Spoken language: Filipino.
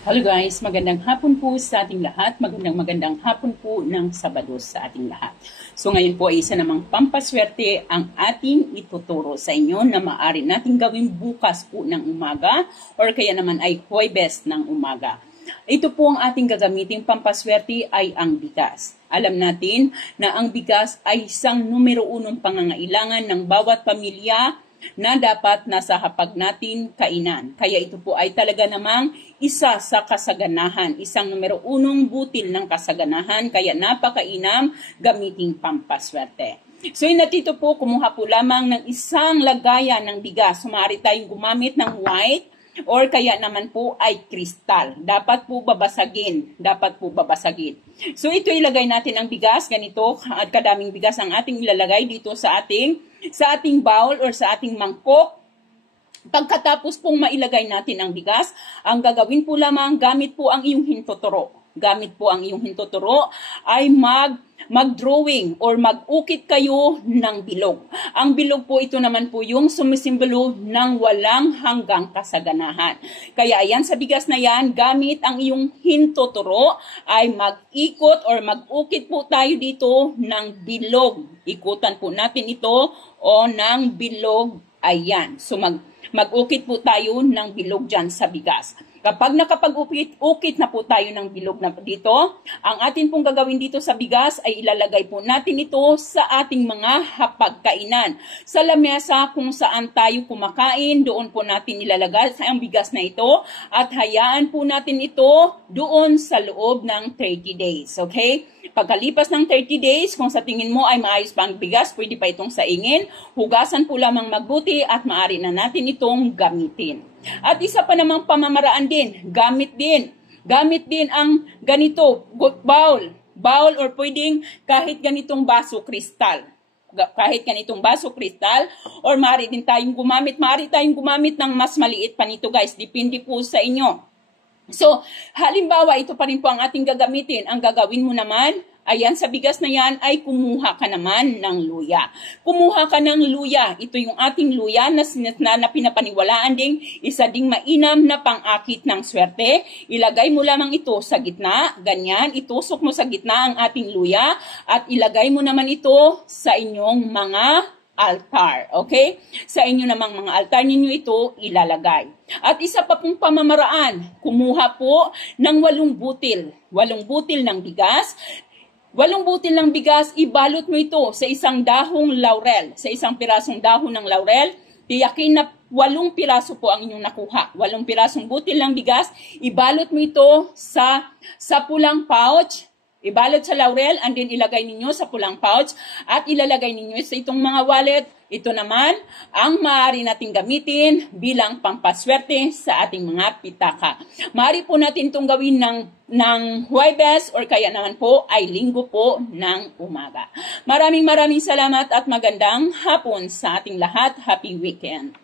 Hello guys, magandang hapon po sa ating lahat. Magandang hapon po ng Sabado sa ating lahat. So ngayon po ay isa namang pampaswerte ang ating ituturo sa inyo na maaari nating gawin bukas po ng umaga or kaya naman ay Huwebes ng umaga. Ito po ang ating gagamiting pampaswerte ay ang bigas. Alam natin na ang bigas ay isang numero unong pangangailangan ng bawat pamilya na dapat nasa hapag natin kainan. Kaya ito po ay talaga namang isa sa kasaganahan, isang numero unong butil ng kasaganahan, kaya napakainam gamiting pampaswerte. So natito po, kumuha po lamang ng isang lagayan ng bigas. Maaari tayong gumamit ng white or kaya naman po ay kristal. Dapat po babasagin. So ito ilagay natin ang bigas, ganito at kadaming bigas ang ating ilalagay dito sa ating bowl or sa ating mangkok. Pagkatapos pong mailagay natin ang bigas, ang gagawin po lamang gamit po ang iyong hintuturo. Ay mag-drawing or mag-ukit kayo ng bilog. Ang bilog po ito naman po yung sumisimbolo ng walang hanggang kasaganahan. Kaya ayan sa bigas na yan, gamit ang iyong hintuturo ay mag-ikot or mag-ukit po tayo dito ng bilog. Ikutan po natin ito o ng bilog. Ayan. So mag-ukit po tayo ng bilog dyan sa bigas. Kapag nakapag-ukit na po tayo ng bilog na dito, ang atin pong gagawin dito sa bigas ay ilalagay po natin ito sa ating mga hapagkainan. Sa lamesa kung saan tayo kumakain, doon po natin ilalagay ang bigas na ito at hayaan po natin ito doon sa loob ng 30 days. Okay? Pagkalipas ng 30 days, kung sa tingin mo ay maayos pa ang bigas, pwede pa itong saingin, hugasan po lamang mabuti at maaari na natin itong gamitin. At isa pa namang pamamaraan din, gamit din ang ganito, bowl or pwedeng kahit ganitong baso kristal. Or maaari tayong gumamit ng mas maliit pa nito guys, depende po sa inyo. So, halimbawa, ito pa rin po ang ating gagamitin. Ang gagawin mo naman, ayan, sa bigas na yan ay kumuha ka naman ng luya. Ito yung ating luya na pinapaniwalaan ding isa ding mainam na pang-akit ng swerte. Ilagay mo lamang ito sa gitna, ganyan. Itusok mo sa gitna ang ating luya at ilagay mo naman ito sa inyong mga altar, okay? Sa inyo namang mga altar ninyo ito ilalagay. At isa pa pong pamamaraan, kumuha po ng 8 butil ng bigas. 8 butil ng bigas, ibalot mo ito sa isang dahong laurel, sa isang pirasong dahon ng laurel. Tiyakin na 8 piraso po ang inyong nakuha. 8 pirasong butil ng bigas, ibalot mo ito sa pulang pouch. Ibalot sa laurel and then ilagay ninyo sa pulang pouch at ilalagay ninyo sa itong mga wallet. Ito naman ang maaari nating gamitin bilang pampaswerte sa ating mga pitaka. Maaari po natin itong gawin ng Huwebes or kaya naman po ay Linggo po ng umaga. Maraming salamat at magandang hapon sa ating lahat. Happy weekend!